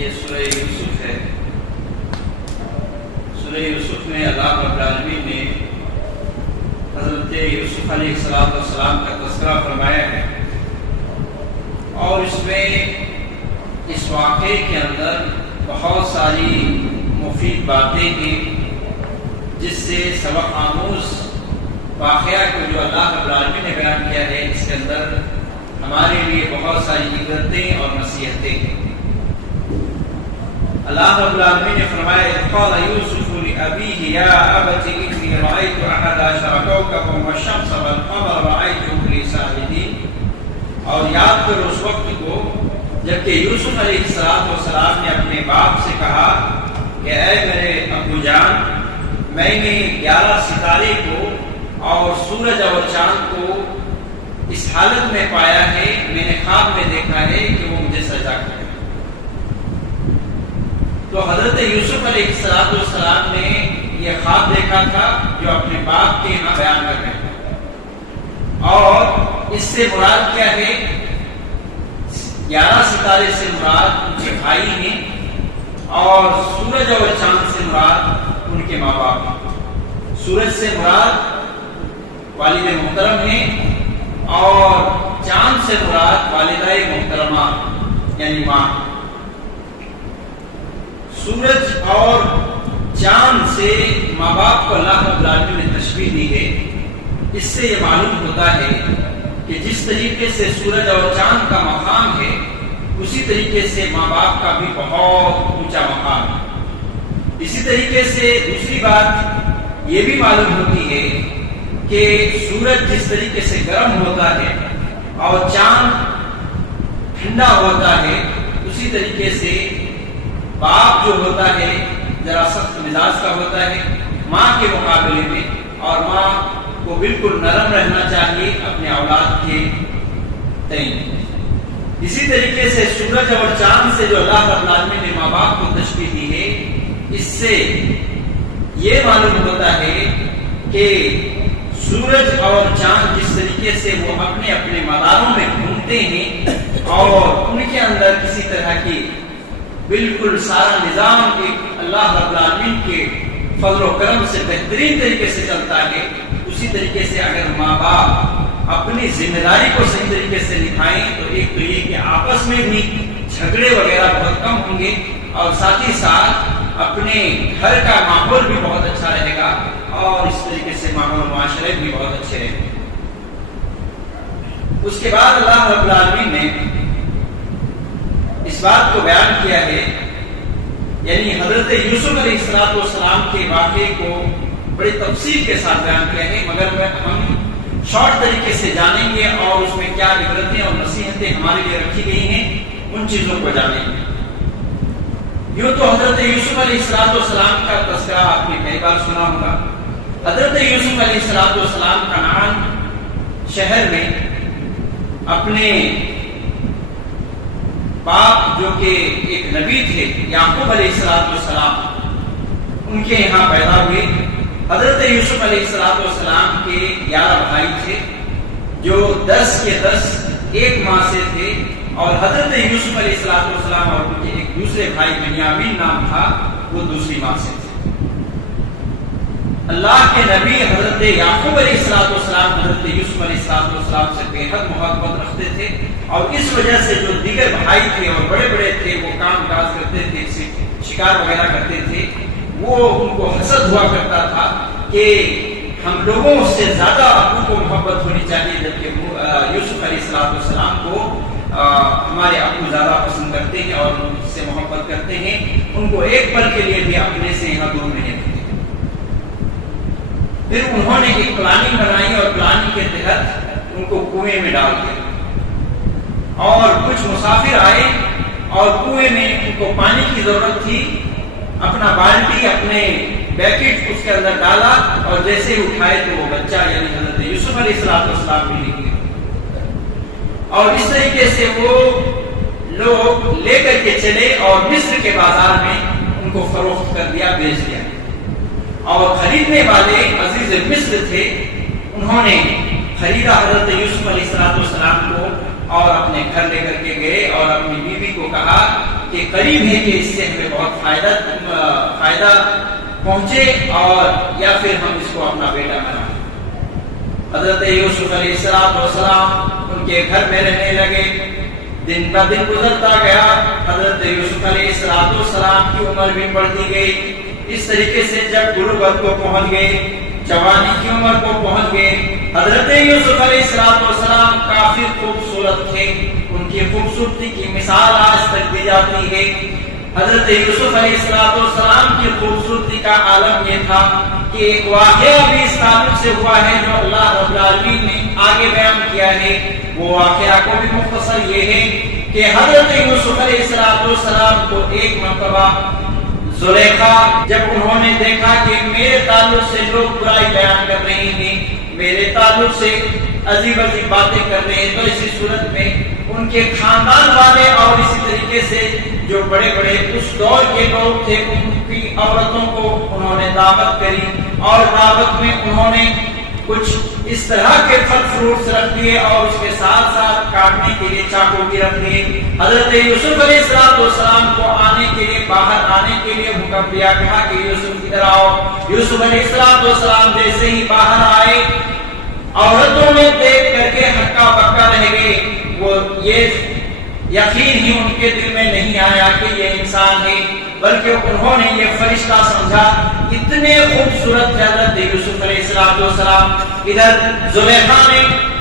یہ سورہ یوسف ہے۔ سورہ یوسف میں اللہ رب العالمین نے حضرت یوسف علیہ السلام کا تذکرہ فرمایا ہے، اور اس میں اس واقعے کے اندر بہت ساری مفید باتیں ہیں جس سے سبق آموز واقعہ کو جو اللہ رب العالمین نے بیان کیا ہے، اس کے اندر ہمارے لیے بہت ساری عبرتیں اور نصیحتیں ہیں۔ اللہ رب العالمین نے فرمایا اذ قال یوسف لأبیہ یا ابت انی رأیت احد عشر کوکبا والشمس والقمر رأیتهم لی ساجدین۔ اور یاد کرو اس وقت کو جبکہ یوسف علیہ السلام نے اپنے باپ سے کہا کہ اے میرے ابو جان، میں نے 11 ستارے کو اور سورج اور چاند کو اس حالت میں پایا ہے، میں نے خواب میں دیکھا ہے کہ وہ مجھے سجدہ کرے۔ تو حضرت یوسف علیہ السلام نے یہ خواب دیکھا تھا جو اپنے باپ کے یہاں بیان کر رہے ہیں، اور اس سے مراد کیا ہے؟ 11 ستارے سے مراد ان کے بھائی ہیں، اور سورج اور چاند سے مراد ان کے ماں باپ ہیں۔ سورج سے مراد والد محترم ہیں، اور چاند سے مراد والدہ محترمہ یعنی ماں۔ سورج اور چاند سے ماں باپ کو اللہ رب العالمین نے تشبیہ دی ہے۔ اس سے یہ معلوم ہوتا ہے کہ جس طریقے سے سورج اور چاند کا مقام ہے، اسی طریقے سے ماں باپ کا بھی بہت اونچا مقام ہے۔ اسی طریقے سے دوسری بات یہ بھی معلوم ہوتی ہے کہ سورج جس طریقے سے گرم ہوتا ہے اور چاند ٹھنڈا ہوتا ہے، اسی طریقے سے باپ جو ہوتا ہے ذرا سخت مزاج کا ہوتا ہے ماں کے مقابلے میں، اور ماں کو بالکل نرم رہنا چاہیے اپنے اولاد کے تئیں۔ اسی طریقے سے سورج اور چاند سے جو اللہ رب العالمین نے ماں باپ کو تشبیہ دی ہے، اس سے یہ معلوم ہوتا ہے کہ سورج اور چاند جس طریقے سے وہ اپنے اپنے مداروں میں گھومتے ہیں اور ان کے اندر کسی طرح کی بالکل سارا نظام ایک اللہ رب العالمین کے فضل و کرم سے بہترین طریقے سے چلتا ہے، اسی طریقے سے اگر ماں باپ اپنی ذمہ داری کو صحیح طریقے سے نبھائیں تو ایک تو یہ کہ آپس میں بھی جھگڑے وغیرہ بہت کم ہوں گے، اور ساتھ ہی ساتھ اپنے گھر کا ماحول بھی بہت اچھا رہے گا، اور اس طریقے سے ماحول معاشرے بھی بہت اچھے رہیں گے۔ اس کے بعد اللہ رب العالمین نے اس بات کو بیان کیا ہے، یعنی حضرت یوسف علیہ السلام کے واقعے کو بڑی تفصیل کے ساتھ بیان کیا ہے، مگر ہم شارٹ طریقے سے جانیں گے اور اس میں کیا عبرتیں اور نصیحتیں ہمارے لیے رکھی گئی ہیں ان چیزوں کو جانیں گے۔ یوں تو حضرت یوسف علیہ السلام کا تذکرہ آپ نے کئی بار سنا ہوگا۔ حضرت یوسف علیہ السلام کنعان شہر میں اپنے باپ جو کہ ایک نبی تھے یعقوب علیہ السلام، ان کے یہاں پیدا ہوئے۔ حضرت یوسف علیہ السلام کے 11 بھائی تھے جو 10 کے 10 ایک ماں سے تھے، اور حضرت یوسف علیہ السلام اور ان کے ایک دوسرے بھائی بنیامین نام تھا، وہ دوسری ماں سے تھے۔ اللہ کے نبی حضرت یعقوب علیہ السلام حضرت یوسف علیہ السلام سے بے حد محبت رکھتے تھے، اور اس وجہ سے جو دیگر بھائی تھے اور بڑے بڑے تھے وہ کام کاج کرتے تھے، شکار وغیرہ کرتے تھے، وہ ان کو حسد ہوا کرتا تھا کہ ہم لوگوں سے زیادہ ابو کو محبت ہونی چاہیے، جبکہ یوسف علیہ السلام کو ہمارے ابو زیادہ پسند کرتے ہیں اور ان سے محبت کرتے ہیں، ان کو ایک پل کے لیے بھی اپنے سے یہاں دور نہیں رکھتے۔ پھر انہوں نے ایک پلاننگ بنائی، اور پلاننگ کے تحت ان کو کنویں میں ڈال دیا، اور کچھ مسافر آئے اور کنویں میں ان کو پانی کی ضرورت تھی، اپنا بالٹی اپنے بیکٹ اس کے اندر ڈالا، اور جیسے اٹھائے تو وہ بچہ یعنی حضرت یوسف علیہ السلام بھی نکلے، اور اس طریقے سے وہ لوگ لے کر کے چلے اور مصر کے بازار میں ان کو فروخت کر دیا، بیچ دیا، اور خریدنے والے عزیز مصر تھے، انہوں نے خریدا حضرت یوسف علیہ السلام کو اور اپنے گھر لے کر کے گئے اور اپنی بیوی کو کہا کہ قریب ہے کہ اس سے ہمیں بہت فائدہ پہنچے اور یا پھر ہم اس کو اپنا بیٹا بنائیں۔ حضرت یوسف علیہ السلام ان کے گھر میں رہنے لگے۔ دن کا دن گزرتا گیا، حضرت یوسف علیہ السلام کی عمر بھی بڑھتی گئی۔ اس طریقے سے جب بلوغت کو پہنچ گئے، جوانی کی عمر کو پہنچ گئے، حضرت یوسف علیہ السلام کافی خوبصورت تھے۔ ان کی خوبصورتی کی مثال آج تک دی جاتی ہے۔ حضرت یوسف علیہ السلام کی خوبصورتی کا عالم یہ تھا کہ ایک واقعہ بھی اس تعلق سے ہوا ہے جو اللہ رب العالمین نے آگے بیان کیا ہے۔ وہ واقعہ کو بھی مختصر یہ ہے کہ حضرت یوسف علیہ السلام کو ایک مرتبہ زلیخا جب انہوں نے دیکھا کہ میرے تعلق سے لوگ برائی بیان کر رہے ہیں، میرے تعلق سے عجیب عجیب باتیں کر رہے ہیں، تو اسی صورت میں ان کے خاندان والے اور اسی طریقے سے جو بڑے بڑے اس دور کے لوگ تھے ان کی عورتوں کو انہوں نے دعوت کری، اور دعوت میں انہوں نے کچھ اس طرح کے پھل فروٹس رکھ دیے اور اس کے ساتھ ساتھ کاٹنے کے لیے چاقو بھی رکھ دیے۔ حضرت یوسف علیہ السلام کو آنے کے لیے، باہر آنے کے لیے حکم دیا، کہا کہ یوسف ادھر آؤ۔ یوسف علیہ السلام جیسے ہی باہر آئے، عورتوں نے دیکھ کر کے ہکا بکا رہ گئے۔ وہ یہ یقین ہی ان کے دل میں نہیں آیا کہ یہ انسان ہے، بلکہ انہوں نے یہ فرشتہ سمجھا۔ اتنے خوبصورت حضرت یوسف علیہ السلام، ادھر زلیخا نے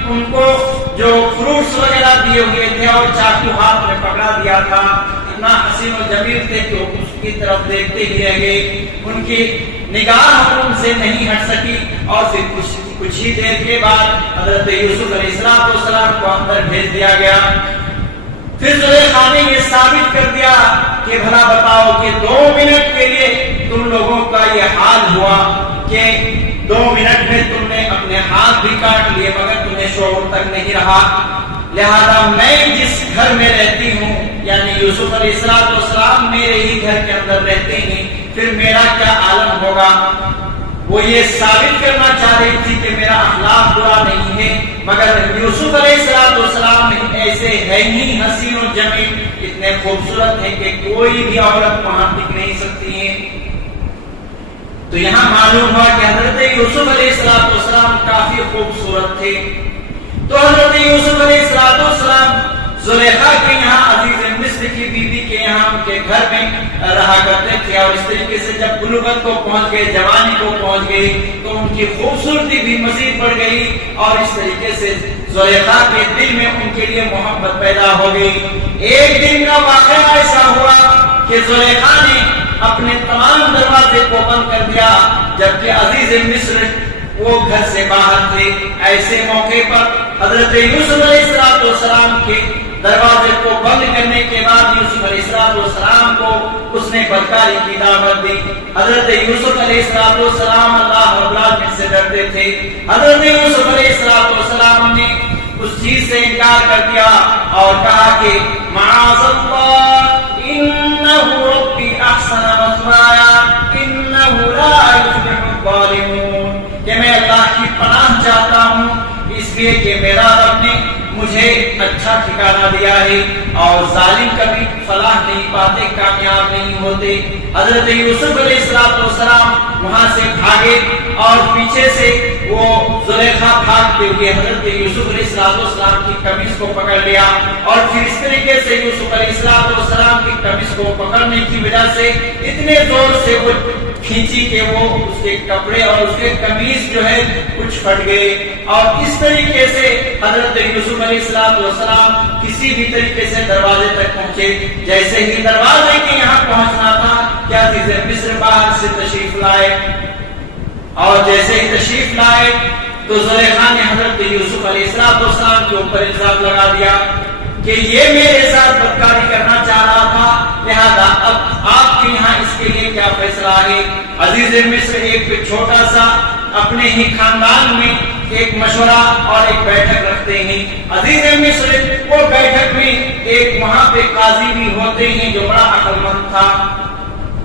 ان کو جو فروٹس وغیرہ دیے ہوئے تھے اور چاقو ہاتھ میں پکڑا دیا تھا، اتنا حسین و جمیل تھے کہ اس کی طرف دیکھتے ہی رہ گئے۔ ان کی نگاہ ان سے نہیں ہٹ سکی، اور پھر کچھ ہی دیر کے بعد حضرت یوسف علیہ السلام کو اندر بھیج دیا گیا۔ پھر زلیخا نے یہ ثابت کر دیا کہ بھلا بتاؤ کہ 2 منٹ کے لیے تم لوگوں کا یہ حال ہوا کہ 2 منٹ میں تم نے اپنے ہاتھ بھی کاٹ لیے مگر تمہیں شعور تک نہیں رہا۔ لہذا میں جس گھر میں رہتی ہوں، یعنی یوسف علیہ السلام میرے ہی گھر کے اندر رہتے ہیں، پھر میرا کیا عالم ہوگا۔ وہ یہ ثابت کرنا چاہ رہی تھی کہ میرا اخلاق برا نہیں ہے، مگر یوسف علیہ السلام ایسے ہے ہی حسین و جمیل، اتنے خوبصورت ہیں کہ کوئی بھی عورت وہاں ٹک نہیں سکتی ہے۔ تو یہاں معلوم ہوا کہ حضرت یوسف علیہ السلام کافی خوبصورت تھے۔ تو حضرت یوسف علیہ السلام زلیخا کے یہاں، عزیز مصر کی بیوی کے یہاں، ان کے گھر میں رہا کرتے تھے، اور اس طریقے سے جب بلوغت کو پہنچ گئے، جوانی کو پہنچ گئی، تو ان کی خوبصورتی بھی مزید بڑھ گئی، اور اس طریقے سے زلیخا کے دل میں ان کے لیے محبت پیدا ہو گئی۔ ایک دن کا واقعہ ایسا ہوا کہ زلیخا نے اپنے تمام دروازے کو بند کر دیا، جبکہ عزیز مصر وہ گھر سے باہر تھے۔ ایسے موقع پر حضرت یوسف علیہ السلام کے دروازے کو بند کرنے کے بعد یوسف علیہ السلام کو اس نے بدکاری کی دعوت دی۔ حضرت یوسف علیہ السلام اللہ رب العالمین سے ڈرتے تھے۔ حضرت یوسف علیہ السلام نے اس چیز سے انکار کر دیا اور کہا کہ معاذ اللہ انہ ربی احسن مثوایا انہ لا یفلح الظالمون، کہ میں اللہ کی پناہ چاہتا ہوں اس لیے کہ میرا رب نے مجھے اچھا ٹھکانہ دیا ہے، اور ظالم کبھی فلاح نہیں پاتے، کامیاب نہیں ہوتے۔ حضرت یوسف علیہ السلام وہاں سے بھاگے، اور پیچھے سے وہ زلیخا بھاگتے ہوئے حضرت یوسف علیہ السلام کی قمیص کو پکڑ لیا، اور پھر اس طریقے سے یوسف علیہ السلام کی قمیص کو پکڑنے کی وجہ سے اتنے زور سے وہ کھینچی کہ وہ اس کے کپڑے اور اس کے قمیص جو ہے کچھ پھٹ گئے، اور اس طریقے سے حضرت یوسف علیہ السلام کسی بھی طریقے سے دروازے تک پہنچے۔ جیسے ہی دروازے کے یہاں پہنچنا تھا کہ عزیز مصر باہر سے تشریف لائے، اور جیسے ہی تشریف لائے تو زلیخا نے حضرت یوسف علیہ السلام کے اوپر الزام لگا دیا کہ یہ میرے ساتھ بدکاری کرنا چاہ رہا تھا، لہذا اب آپ کے یہاں اس کے لیے کیا فیصلہ ہے۔ عزیز مصر ایک چھوٹا سا اپنے ہی خاندان میں ایک مشورہ اور ایک بیٹھک رکھتے ہیں۔ عزیز مصر وہ بیٹھک میں ایک وہاں پہ قاضی بھی ہوتے ہیں جو بڑا عقل مند تھا،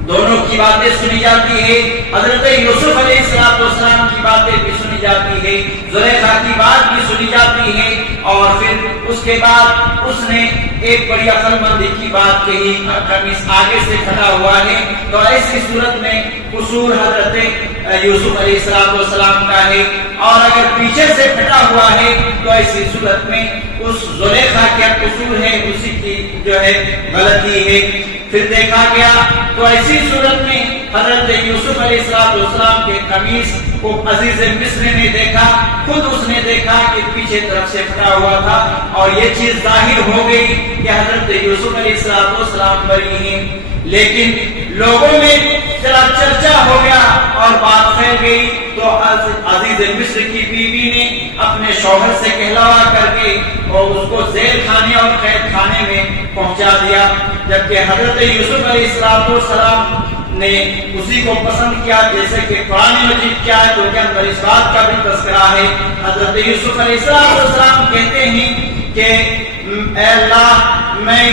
دونوں کی باتیں سنی جاتی ہے، حضرت یوسف علیہ السلام کی باتیں بھی سنی جاتی ہے، زلیخا کی بات بھی سنی جاتی ہے، اور پھر اس کے بعد اس نے ایک بڑی عقل مندی کی بات کہی، قمیص آگے سے پھٹا ہوا ہے، تو ایسی صورت میں قصور حضرت یوسف علیہ السلام کا ہے، اور اگر پیچھے سے پھٹا ہوا ہے تو ایسی صورت میں اس زلیخا کا قصور ہے، اسی کی جو ہے غلطی ہے۔ پھر دیکھا گیا تو ایسی صورت میں حضرت یوسف علیہ السلام کے قمیص کو عزیز مصر نے دیکھا، خود اس نے دیکھا کہ پیچھے طرف سے پھٹا ہوا تھا، اور یہ چیز ظاہر ہو گئی کہ حضرت یوسف علیہ السلام بری ہیں۔ لیکن لوگوں میں چرچا ہو گیا اور بات پھیل گئی، تو عزیز مصر کی بیوی نے اپنے شوہر سے کہلوا کر کے اور اس کو ذیل خانے اور قید خانے میں پہنچا دیا، جبکہ حضرت یوسف علیہ السلام نے اسی کو پسند کیا، جیسے کہ قرآن مجید کی آیتوں کے اندر اس بات کا بھی تذکرہ ہے۔ حضرت یوسف علیہ السلام کہتے ہیں کہ اے اللہ، میں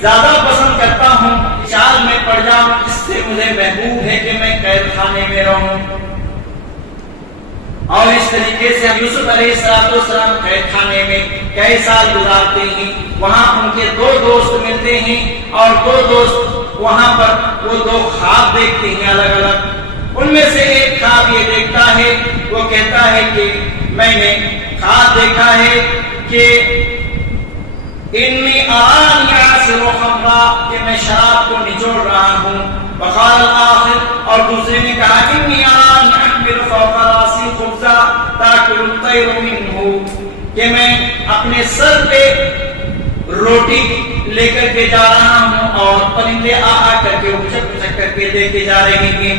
زیادہ پسند کرتا ہوں چال میں پڑ جاؤں، اس سے مجھے محبوب ہے کہ میں قید خانے میں رہوں۔ اور اس طریقے سے یوسف علیہ السلام قید خانے میں کئی سال گزارتے ہیں، وہاں ان کے دو دوست ملتے ہیں، اور دو دوست وہاں پر وہ دو خواب دیکھتے ہیں الگ الگ۔ ان میں سے ایک خواب یہ دیکھتا ہے، وہ کہتا ہے کہ میں نے خواب دیکھا ہے کہ انی آرانی عاصر خمرا، کہ میں شراب کو نچوڑ رہا ہوں۔ وقال الآخر، اور دوسرے نے کہا انی آرانی احمل فوق راسی خبزا تاکل الطیر منہ، کہ میں اپنے سر پہ روٹی لے کر کے جا رہا ہوں اور پرندے آ کر کے اچک کر کے لے کے جا رہے ہیں۔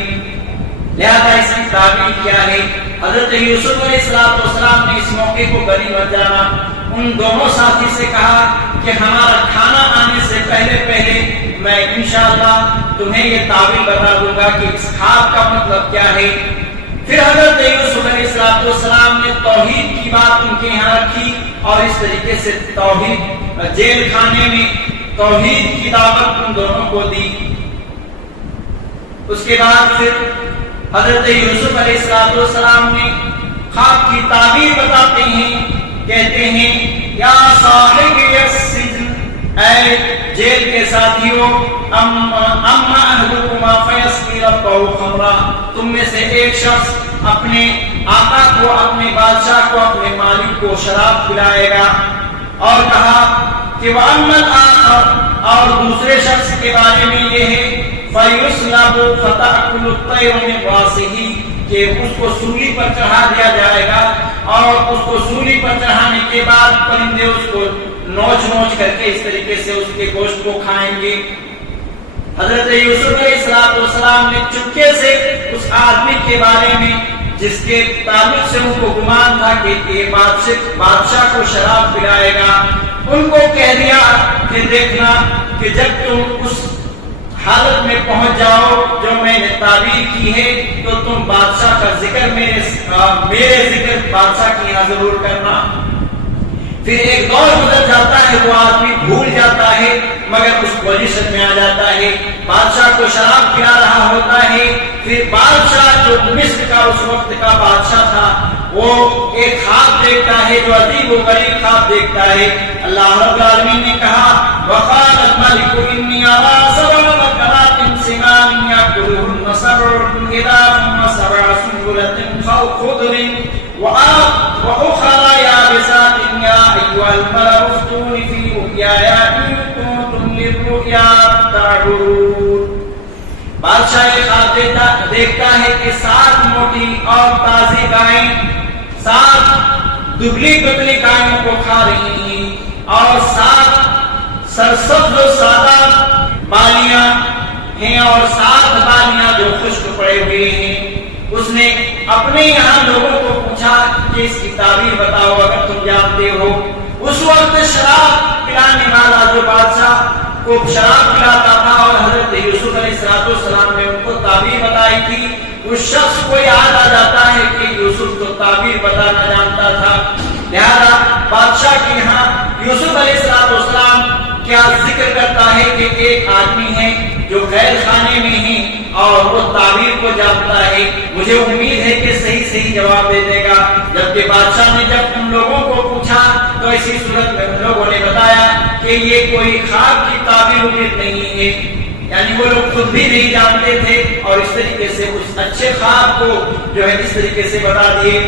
لہذا اس کی تعبیر کیا ہے؟ حضرت یوسف علیہ السلام نے اس موقع کو غنیمت جانا، ان دونوں ساتھی سے کہا کہ ہمارا کھانا آنے سے پہلے میں انشاءاللہ تمہیں یہ تعبیر بتا دوں گا کہ اس خواب کا مطلب کیا ہے۔ پھر حضرت یوسف علیہ السلام نے توحید کی بات ان کے یہاں رکھی، اور اس طریقے سے توحید جیل خانے میں توحید کی دعوت ان دونوں کو دی۔ اس کے بعد پھر حضرت یوسف علیہ السلام نے خواب کی تعبیر بتاتے ہیں، کہتے ہیں یا صاحب السجن، اے جیل کے ساتھیوں، اما احدکما فیسقی ربہ خمرا، تم میں سے ایک شخص اپنے آقا کو، اپنے بادشاہ کو، اپنے مالک کو شراب پلائے گا۔ اور کہا کہ وَأَمَّا الْآخَرُ، اور دوسرے شخص کے بارے میں یہ ہے فَيُسْلَبُ فَتَأْكُلُ الطَّيْرُ مِنْ رَأْسِهِ، کہ اس کو سولی پر چڑھا دیا جائے گا، اور اس کو سولی پر چڑھانے کے بعد پرندے اس کو نوچ کر کے اس طریقے سے اس کے گوشت کو کھائیں گے۔ حضرت یوسف علیہ السلام نے چپکے سے اس آدمی کے بارے میں جس کے تعلق سے ان کو گمان تھا کہ یہ بادشاہ کو شراب پلائے گا، ان کو کہہ دیا کہ دیکھنا کہ جب تم اس حالت میں پہنچ جاؤ جو میں نے تعبیر کی ہے تو تم بادشاہ کا ذکر میرے ذکر بادشاہ کی یہاں ضرور کرنا۔ پھر ایک دور گزر جاتا ہے، وہ آدمی بھول جاتا ہے مگر اس پوزیشن میں آ جاتا ہے، بادشاہ کو شراب پلا رہا ہوتا ہے۔ پھر بادشاہ جو مصر کا اس وقت کا بادشاہ تھا، وہ ایک خواب دیکھتا ہے جو عجیب و غریب خواب دیکھتا ہے۔ اللہ رب العالمین نے کہا وقال الملك انی ارى سبع بقرات سمان یاکلهن سبع عجاف وسبع سنبلات خضر وأخرى يابسات يا أيها الملأ افتوني في رؤياي إن كنتم للرؤيا تعبرون۔ بادشاہ یہ خواب دیکھتا ہے کہ 7 موٹی اور تازی گائیں 7 دبلی پتلی گایوں کو کھا رہی ہیں، اور 7 سرسبز و سادہ بالیاں ہیں، اور 7 بالیاں جو خشک پڑے ہوئے ہیں۔ اس نے اپنے یہاں لوگوں کو پوچھا کہ اس کی تعبیر بتاؤ اگر تم جانتے ہو۔ اس وقت شراب پلانے والا جو بادشاہ کو شراب پلاتا تھا اور حضرت یوسف علیہ السلام نے ان کو تعبیر بتائی تھی، اس شخص کو یاد آ جاتا ہے کہ یوسف تو تعبیر بتانا جانتا تھا۔ لہذا بادشاہ کے یہاں یوسف علیہ السلام کیا ذکر کرتا ہے کہ ایک آدمی ہے جو قید خانے میں ہے اور وہ تعبیر کو جانتا ہے، مجھے امید ہے کہ صحیح جواب دے دے گا۔ جبکہ بادشاہ نے جب ان لوگوں کو پوچھا تو اسی صورت میں ان لوگوں نے بتایا کہ یہ کوئی خواب کی تعبیر امید نہیں ہے، یعنی وہ لوگ خود بھی نہیں جانتے تھے، اور اس طریقے سے اس اچھے خواب کو جو ہے اس طریقے سے بتا دیے۔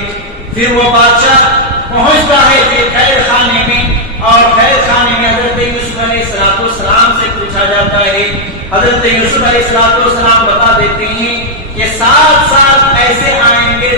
پھر وہ بادشاہ پہنچتا ہے کہ خیر خانے میں، اور خیر خانے میں حضرت یوسف علیہ السلام سے پوچھا جاتا ہے۔ حضرت یوسف علیہ السلام بتا دیتے ہیں کہ 7 سال ایسے آئیں گے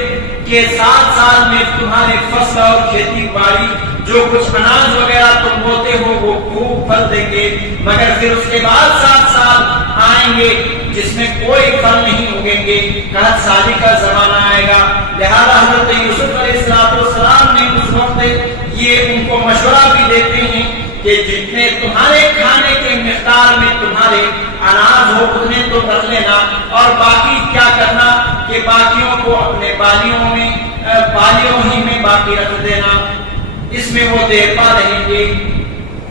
کہ 7 سال میں تمہارے فصل اور کھیتی باڑی جو کچھ اناج وغیرہ تم بوتے ہو وہ خوب پھل دیں گے، مگر پھر اس کے بعد 7 سال آئیں گے جس میں کوئی پھل نہیں اگیں گے، قحط سالی کا زمانہ آئے گا۔ لہذا حضرت یوسف علیہ السلام نے اس وقت یہ ان کو مشورہ بھی دیتے ہیں کہ جتنے تمہارے کھانے کے مقدار میں تمہارے اناج ہو اتنے تو رکھ لینا، اور باقی کیا کرنا کہ باقیوں کو اپنے بالیوں ہی میں باقی رکھ دینا، اس میں وہ دیر پا رہیں گے۔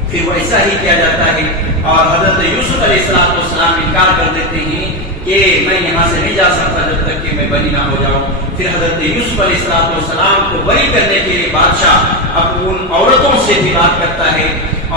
پھر وہ ایسا ہی کیا جاتا ہے، اور حضرت یوسف علیہ السلام انکار کر دیتے ہیں کہ میں یہاں سے نہیں جا سکتا جب تک کہ میں بری نہ ہو جاؤں۔ پھر حضرت یوسف علیہ السلام کو بری کرنے کے لیے بادشاہ اب ان عورتوں سے بھی بات کرتا ہے،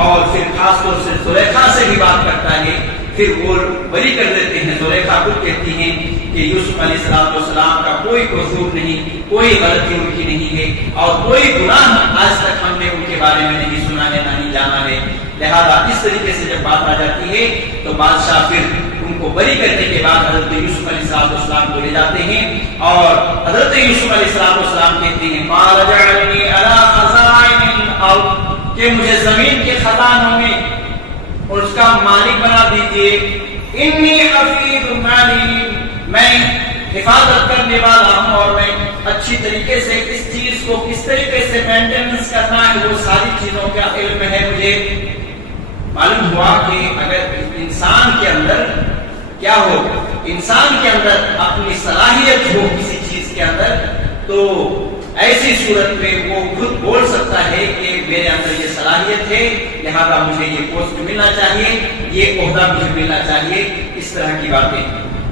اور پھر خاص طور سے زلیخا سے بھی بات کرتا ہے۔ پھر وہ بری کر دیتے ہیں۔ زلیخا خود کہتی ہیں کہ یوسف علیہ السلام کا کوئی قصور نہیں، کوئی غلطی ان کی نہیں ہے، اور کوئی گناہ آج تک ہم نے ان کے بارے میں نہیں سنا ہے، نہیں جانا ہے۔ لہذا اس طریقے سے جب بات آ جاتی ہے تو بادشاہ پھر ان کو بری کرنے کے بعد حضرت یوسف علیہ السلام کو لے جاتے ہیں، اور حضرت یوسف علیہ السلام کہتے ہیں قال جعلنی علی خزائن الارض، کہ مجھے زمین کے خزانوں میں اس کا مالک بنا دیجئے۔ انی حفیظ علیم، میں حفاظت کرنے والا ہوں، اور میں اچھی طریقے سے اس چیز کو کس طریقے سے مینٹیننس کرنا ہے وہ ساری چیزوں کا علم ہے مجھے۔ معلوم ہوا کہ اگر انسان کے اندر کیا ہو، انسان کے اندر اپنی صلاحیت ہو کسی چیز کے اندر، تو ایسی صورت میں وہ خود بول سکتا ہے کہ میرے اندر یہ صلاحیت ہے، لہذا مجھے یہ پوسٹ ملنا چاہیے، یہ عہدہ مجھے ملنا چاہیے، اس طرح کی باتیں۔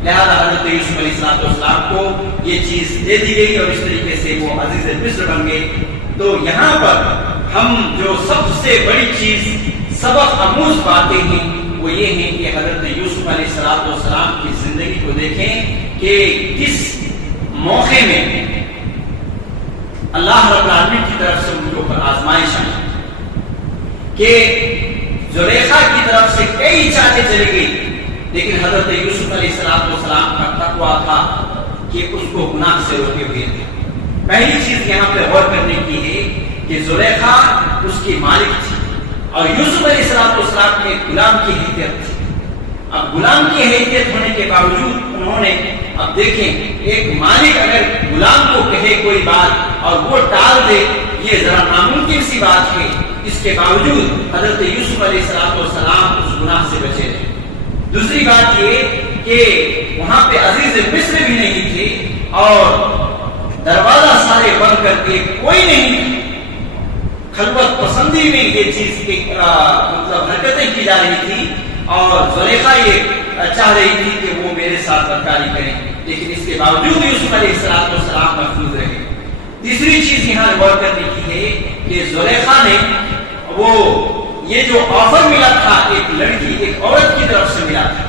لہذا حضرت یوسف علیہ السلام کو یہ چیز دے دی گئی، اور اس طریقے سے وہ عزیز مصر بن گئے۔ تو یہاں پر ہم جو سب سے بڑی چیز سبق آموز باتیں ہیں وہ یہ ہیں کہ حضرت یوسف علیہ السلام کی زندگی کو دیکھیں کہ کس موقع میں اللہ رب العالمین کی طرف سے ان کے اوپر آزمائش آئی، کہ زلیخا کی طرف سے کئی چالیں چلی گئی، لیکن حضرت یوسف علیہ السلام کا تقویٰ تھا کہ اس کو گناہ سے روکے ہوئے تھے۔ پہلی چیز یہاں پہ غور کرنے کی ہے کہ زلیخا اس کی مالک تھی، اور یوسف علیہ السلام کے غلام کی حیثیت تھی۔ اب غلام کی حیثیت ہونے کے باوجود انہوں نے، اب دیکھیں ایک مالک اگر غلام کو کہے کوئی بات اور وہ ٹال دے، یہ ذرا ناممکن سی بات ہے، اس کے باوجود حضرت یوسف علیہ السلام اس گناہ سے بچے رہے۔ دوسری بات یہ کہ وہاں پہ عزیز مصر بھی نہیں تھے، اور دروازہ سارے بند کر کے کوئی نہیں تھی، خلوت پسندی میں یہ چیز کی مطلب حرکتیں کی جا رہی تھی، اور زلیخا یہ چاہ رہی تھی کہ وہ میرے ساتھ بدکاری کریں، لیکن اس کے باوجود یوسف علیہ السلام محفوظ رہے۔ تیسری چیز یہاں غور کرنے کی ہے کہ زلیخا نے وہ یہ جو آفر ملا تھا ایک لڑکی، ایک عورت کی طرف سے ملا تھا،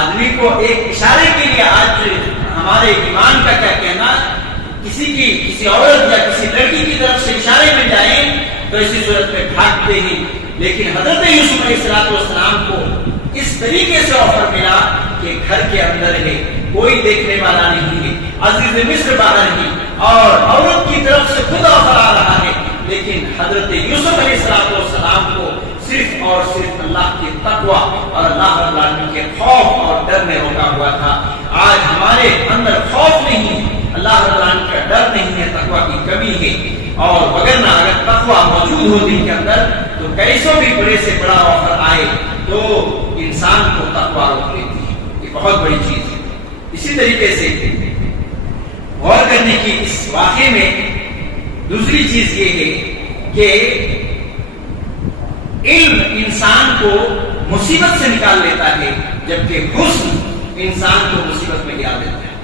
آدمی کو ایک اشارے کے لیے، آج ہمارے ایمان کا کیا کہنا، کسی عورت یا کسی لڑکی کی طرف سے اشارے میں جائیں تو اسی صورت میں بھاگتے ہیں، لیکن حضرت یوسف علیہ السلام کو اس طریقے سے آفر ملا کہ گھر کے اندر ہے، کوئی دیکھنے والا نہیں ہے، عزیز مصر باہر نہیں، اور عورت کی طرف سے خود آفر آ رہا ہے، لیکن حضرت یوسف علیہ السلام کو صرف اور صرف اللہ کے تقوی اور اللہ رب العالمین کے خوف اور ڈر میں روکا ہوا تھا۔ آج ہمارے اندر خوف نہیں ہے، اللہ رب العالمین کا ڈر نہیں ہے، تقوی کی کمی ہے، اور وگرنہ اگر تقوی موجود ہو دل کے اندر تو کیسوں بھی بڑے سے بڑا آفر آئے تو انسان کو تقوی روک لیتی ہے، یہ بہت بڑی چیز ہے۔ اسی طریقے سے غور کرنے کی اس واقعے میں دوسری چیز یہ ہے کہ علم انسان کو مصیبت سے نکال لیتا ہے، جبکہ حسن انسان کو مصیبت میں گرا دیتا ہے۔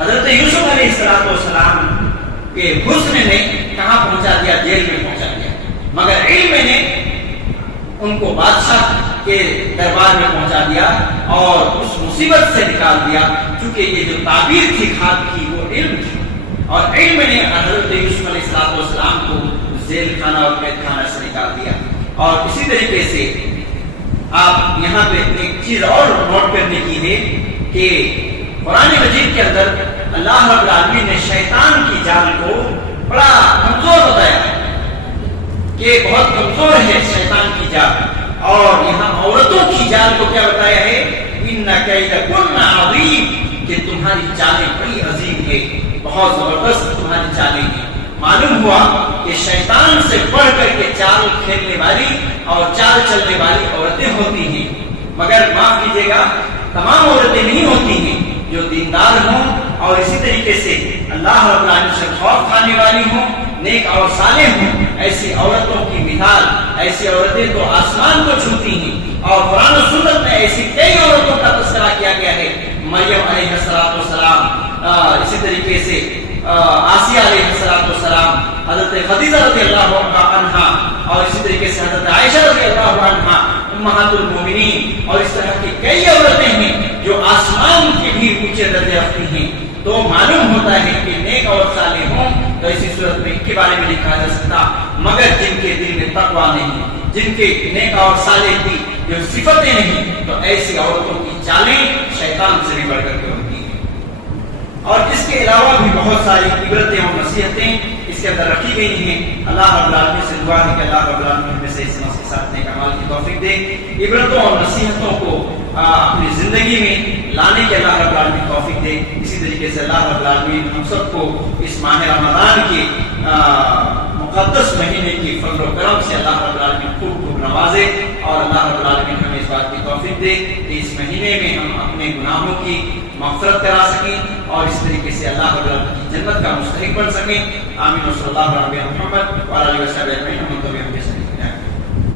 حضرت یوسف علیہ السلام کے حسن نے کہاں پہنچا دیا؟ جیل میں پہنچا دیا، مگر علم نے ان کو بادشاہ کے دربار میں پہنچا دیا اور اس مصیبت سے نکال دیا، کیونکہ یہ جو تعبیر تھی خواب کی وہ علم تھی، اور علم نے حضرت یوسف علیہ السلام کو ذیل خانہ اور قید خانہ سے نکال دیا۔ اور اسی طریقے سے آپ یہاں پہ ایک چیز اور نوٹ کرنے کی ہے کہ قرآن مجید کے اندر اللہ رب العالمین نے شیطان کی جال کو بڑا کمزور بتایا کہ بہت کمزور ہے شیطان کی جال، اور یہاں عورتوں کی جال کو کیا بتایا ہے؟ ان کیدکن عظیم، کہ تمہاری چالیں بڑی عظیم ہے، بہت زبردست تمہاری چالیں ہیں۔ معلوم ہوا کہ شیطان سے بڑھ کر کے چال کھیلنے والی اور چال چلنے والی عورتیں ہوتی ہیں، مگر معاف کیجیے گا تمام عورتیں نہیں ہوتی ہیں جو دیندار ہوں اور اسی طریقے سے اللہ رب العالمین سے خوف کھانے والی ہوں، نیک اور صالح ہوں۔ ایسی عورتوں کی مثال، ایسی عورتیں تو آسمان کو چھوتی ہیں، اور قرآن و سنت میں ایسی کئی عورتوں کا تذکرہ کیا گیا ہے، مریم علیہ السلام، اسی طریقے سے آسیہ علیہ السلام، حضرت خدیجہ رضی اللہ عنہا، اور اسی طریقے سے حضرت عائشہ رضی اللہ عنہا امہات المومنین، اور اس طرح کی کئی عورتیں ہیں جو آسمان کے بھی اونچے درجے رکھتی ہیں۔ تو معلوم ہوتا ہے کہ نیک اور صالح ہوں تو اسی صورت میں ان کے بارے میں نہیں کہا جا سکتا، مگر جن کے دل میں تقویٰ نہیں، جن کے نیک اور صالح کی جو صفتیں نہیں، تو ایسی عورتوں کی چالیں شیطان سے بھی بڑھ کر کے ہوتی ہیں۔ اور اس کے علاوہ بھی بہت ساری عبرتیں اور نصیحتیں اس کے اندر رکھی گئی ہیں۔ اللہ رب العالمین سے دعا ہے کہ اللہ رب العالمین ہمیں سے اس کے ساتھ نیک اعمال کی توفیق دے، عبرتوں اور نصیحتوں کو اپنی زندگی میں لانے کے اللہ رب العالمین توفیق دے۔ اسی طریقے سے اللہ رب العالمین ہم سب کو اس ماہ رمضان کے مقدس مہینے کی فضل و کرم سے اللہ رب العالمین خوب خوب نوازے، اور اللہ رب العالمین ہمیں اس بات کی توفیق دے کہ اس مہینے میں ہم اپنے گناہوں کی مغفرت کرا سکیں اور اس طریقے سے اللہ رب العالمین کی جنت کا مستحق بن سکیں۔ آمین و صلی اللہ علیہ محمد وعلی آلہ وصحبہ اجمعین۔